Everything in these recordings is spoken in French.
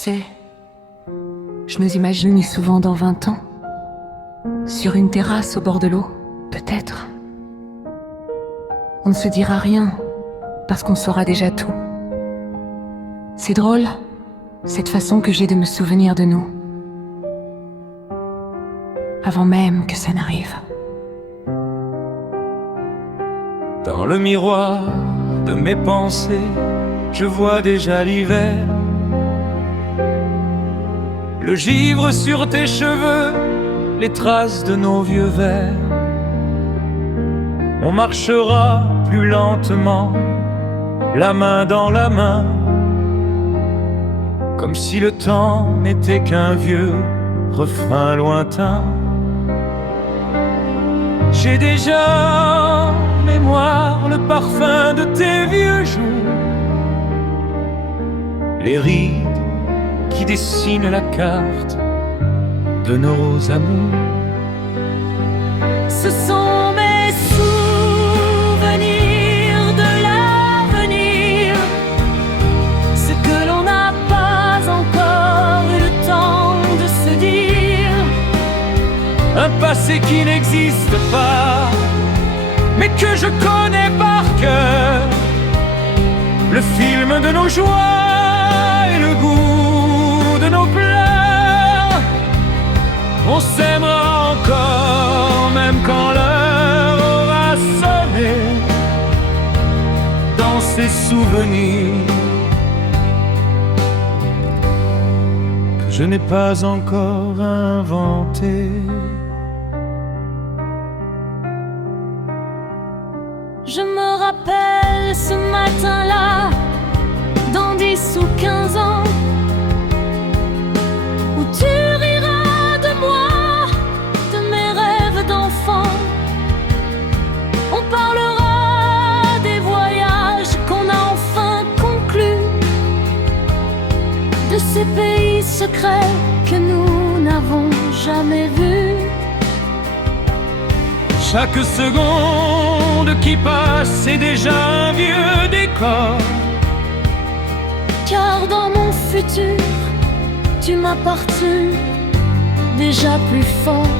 sais, je nous imagine souvent dans 20 ans, sur une terrasse au bord de l'eau, peut-être. On ne se dira rien, parce qu'on saura déjà tout. C'est drôle, cette façon que j'ai de me souvenir de nous, avant même que ça n'arrive. Dans le miroir de mes pensées, je vois déjà l'hiver. Le givre sur tes cheveux, les traces de nos vieux vers. On marchera plus lentement, la main dans la main, comme si le temps n'était qu'un vieux refrain lointain. J'ai déjà en mémoire le parfum de tes vieux jours, les rides qui dessinent la carte de nos amours. Ce sont mes souvenirs de l'avenir, ce que l'on n'a pas encore eu le temps de se dire. Un passé qui n'existe pas, mais que je connais par cœur. Le film de nos joies et le goût de nos pleurs. On s'aimera encore, même quand l'heure aura sonné. Dans ces souvenirs que je n'ai pas encore inventés. Je me rappelle ce matin-là, dans 10 ou 15 ans, où tu riras de moi, de mes rêves d'enfant. On parlera des voyages qu'on a enfin conclus, de ces pays secrets que nous n'avons jamais vus. Chaque seconde qui passe est déjà un vieux décor. Car dans mon futur, tu m'appartiens déjà plus fort.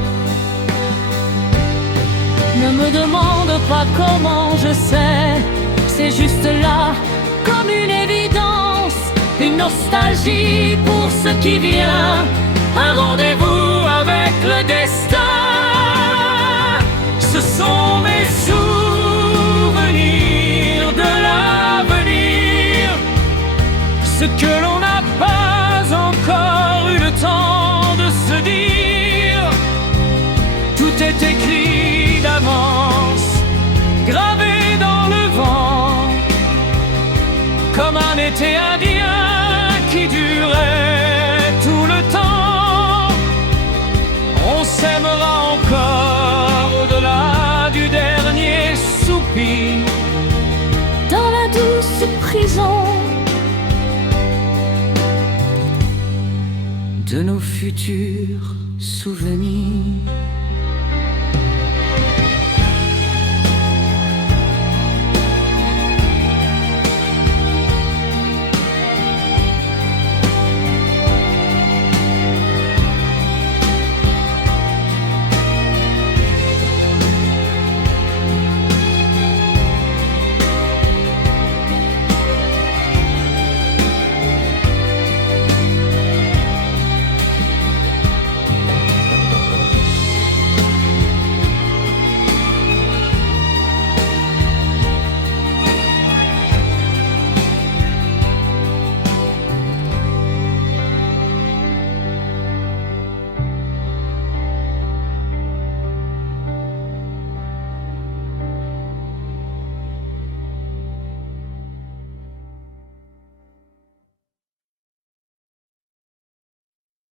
Ne me demande pas comment je sais, c'est juste là, comme une évidence, une nostalgie pour ce qui vient, un rendez-vous avec le destin. Ce sont mes souvenirs de l'avenir, ce que l'on n'a pas encore eu le temps de se dire. Tout est écrit d'avance, gravé dans le vent, comme un été indien qui durait tout le temps. On s'aimera encore au-delà du dernier soupir, dans la douce prison de nos futurs souvenirs.